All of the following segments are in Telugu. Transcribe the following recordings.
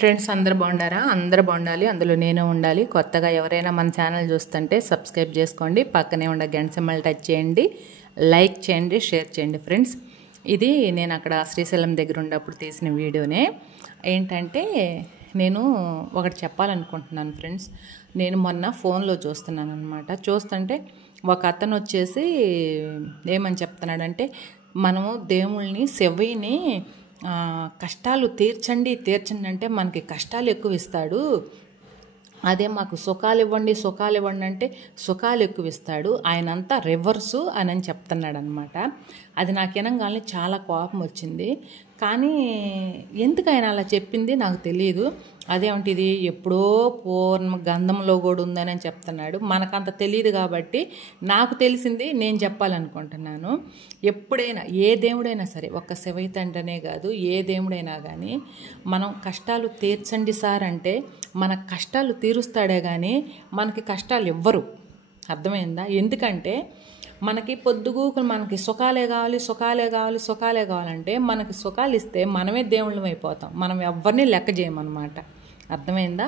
ఫ్రెండ్స్ అందరూ బాగుండారా? అందరూ బాగుండాలి, అందులో నేను ఉండాలి. కొత్తగా ఎవరైనా మన ఛానల్ చూస్తుంటే సబ్స్క్రైబ్ చేసుకోండి, పక్కనే ఉండే గంట సింబల్ టచ్ చేయండి, లైక్ చేయండి, షేర్ చేయండి. ఫ్రెండ్స్, ఇది నేను అక్కడ శ్రీశైలం దగ్గర ఉన్నప్పుడు తీసిన వీడియోనే. ఏంటంటే నేను ఒకటి చెప్పాలనుకుంటున్నాను ఫ్రెండ్స్. నేను మొన్న ఫోన్లో చూస్తున్నాను అనమాట. చూస్తుంటే ఒక అతను వచ్చేసి ఏమని చెప్తున్నాడంటే, మనము దేవుళ్ళని శివయ్యని కష్టాలు తీర్చండి అంటే మనకి కష్టాలు ఎక్కువ ఇస్తాడు, అదే మాకు సుఖాలు ఇవ్వండి అంటే సుఖాలు ఎక్కువ ఇస్తాడు, ఆయన అంతా రివర్సు అని చెప్తున్నాడు అనమాట. అది నాకు వినగానే చాలా కోపం వచ్చింది. కానీ ఎందుకు ఆయన అలా చెప్పింది నాకు తెలియదు. అదేమిటి, ఇది ఎప్పుడో పూర్ణ గంధంలో కూడా ఉందని చెప్తున్నాడు. మనకంత తెలియదు కాబట్టి నాకు తెలిసింది నేను చెప్పాలనుకుంటున్నాను. ఎప్పుడైనా ఏ దేవుడైనా సరే, ఒక్క శివయ్య తండ్రనే కాదు, ఏ దేవుడైనా కానీ మనం కష్టాలు తీర్చండి సార్ అంటే మన కష్టాలు తీరుస్తాడే కానీ మనకి కష్టాలు ఇవ్వరు. అర్థమైందా? ఎందుకంటే మనకి పొద్దుగూకులు మనకి సుఖాలే కావాలంటే మనకి సుఖాలు ఇస్తే మనమే దేవుళ్ళం అయిపోతాం, మనం ఎవరిని లెక్క చేయమన్నమాట. అర్థమైందా?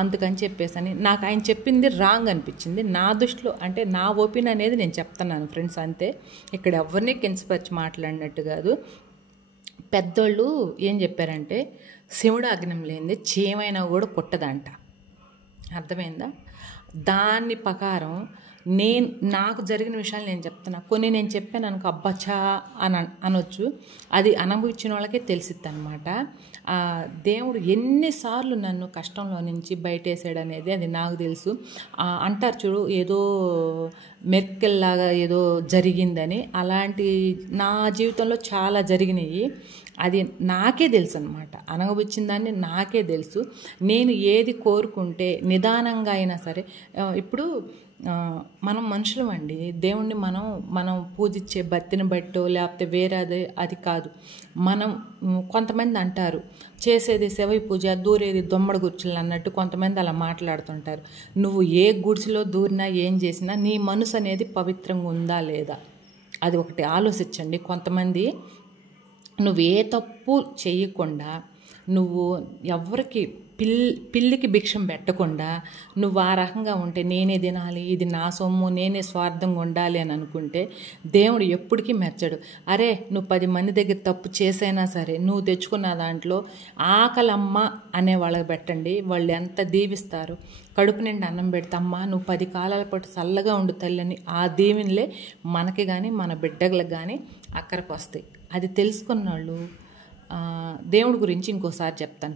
అందుకని చెప్పేసని నాకు ఆయన చెప్పింది రాంగ్ అనిపించింది నా దృష్టిలో. అంటే నా ఒపీనియన్ అనేది నేను చెప్తున్నాను ఫ్రెండ్స్, అంతే. ఇక్కడ ఎవరిని కించపరిచి మాట్లాడినట్టు కాదు. పెద్దోళ్ళు ఏం చెప్పారంటే, శివుడు ఆజ్ఞం లేనిది చీమైనా కూడా కుట్టదంట. అర్థమైందా? దాని ప్రకారం నాకు జరిగిన విషయాలు నేను చెప్తున్నా. కొన్ని నేను చెప్పాను అనుకో, అబ్బచ్చా అని అనొచ్చు, అది అనుభవించిన వాళ్ళకే తెలిసిద్ది అనమాట. దేవుడు ఎన్నిసార్లు నన్ను కష్టంలో నుంచి బయటేసాడు అనేది అది నాకు తెలుసు. అంటారు చూడు, ఏదో మెర్కెల్లాగా ఏదో జరిగిందని, అలాంటి నా జీవితంలో చాలా జరిగినాయి. అది నాకే తెలుసు అనమాట. అనుభవించిన దాన్ని నాకే తెలుసు. నేను ఏది కోరుకుంటే నిదానంగా అయినా సరే, ఇప్పుడు మనం మనుషులం అండి. దేవుణ్ణి మనం పూజించే భక్తిని బట్టో లేకపోతే వేరే అది కాదు. మనం కొంతమంది అంటారు, చేసేది శివయ్య పూజ, దూరేది దొమ్మడి గుర్చులు అన్నట్టు కొంతమంది అలా మాట్లాడుతుంటారు. నువ్వు ఏ గుడిసెలో దూరినా ఏం చేసినా నీ మనసు అనేది పవిత్రంగా ఉందా లేదా, అది ఒకటి ఆలోచించండి. కొంతమంది నువ్వు ఏ తప్పు చేయకుండా, నువ్వు ఎవరికి పిల్లికి భిక్షం పెట్టకుండా నువ్వు ఆ రకంగా ఉంటే, నేనే తినాలి, ఇది నా సొమ్ము, నేనే స్వార్థంగా ఉండాలి అని అనుకుంటే దేవుడు ఎప్పటికీ మెచ్చడు. అరే, నువ్వు 10 మంది దగ్గర తప్పు చేసైనా సరే నువ్వు తెచ్చుకున్న దాంట్లో ఆకలమ్మ అనే వాళ్ళకి పెట్టండి, వాళ్ళు ఎంత దీవిస్తారు. కడుపు నిండి అన్నం పెడతామ్మా, నువ్వు 10 కాలాల పాటు చల్లగా ఉండు తల్లని, ఆ దీవెనలే మనకి కానీ మన బిడ్డలకు కానీ అక్కడికి వస్తాయి. అది తెలుసుకున్న వాళ్ళు దేవుడి గురించి ఇంకోసారి చెప్తాను.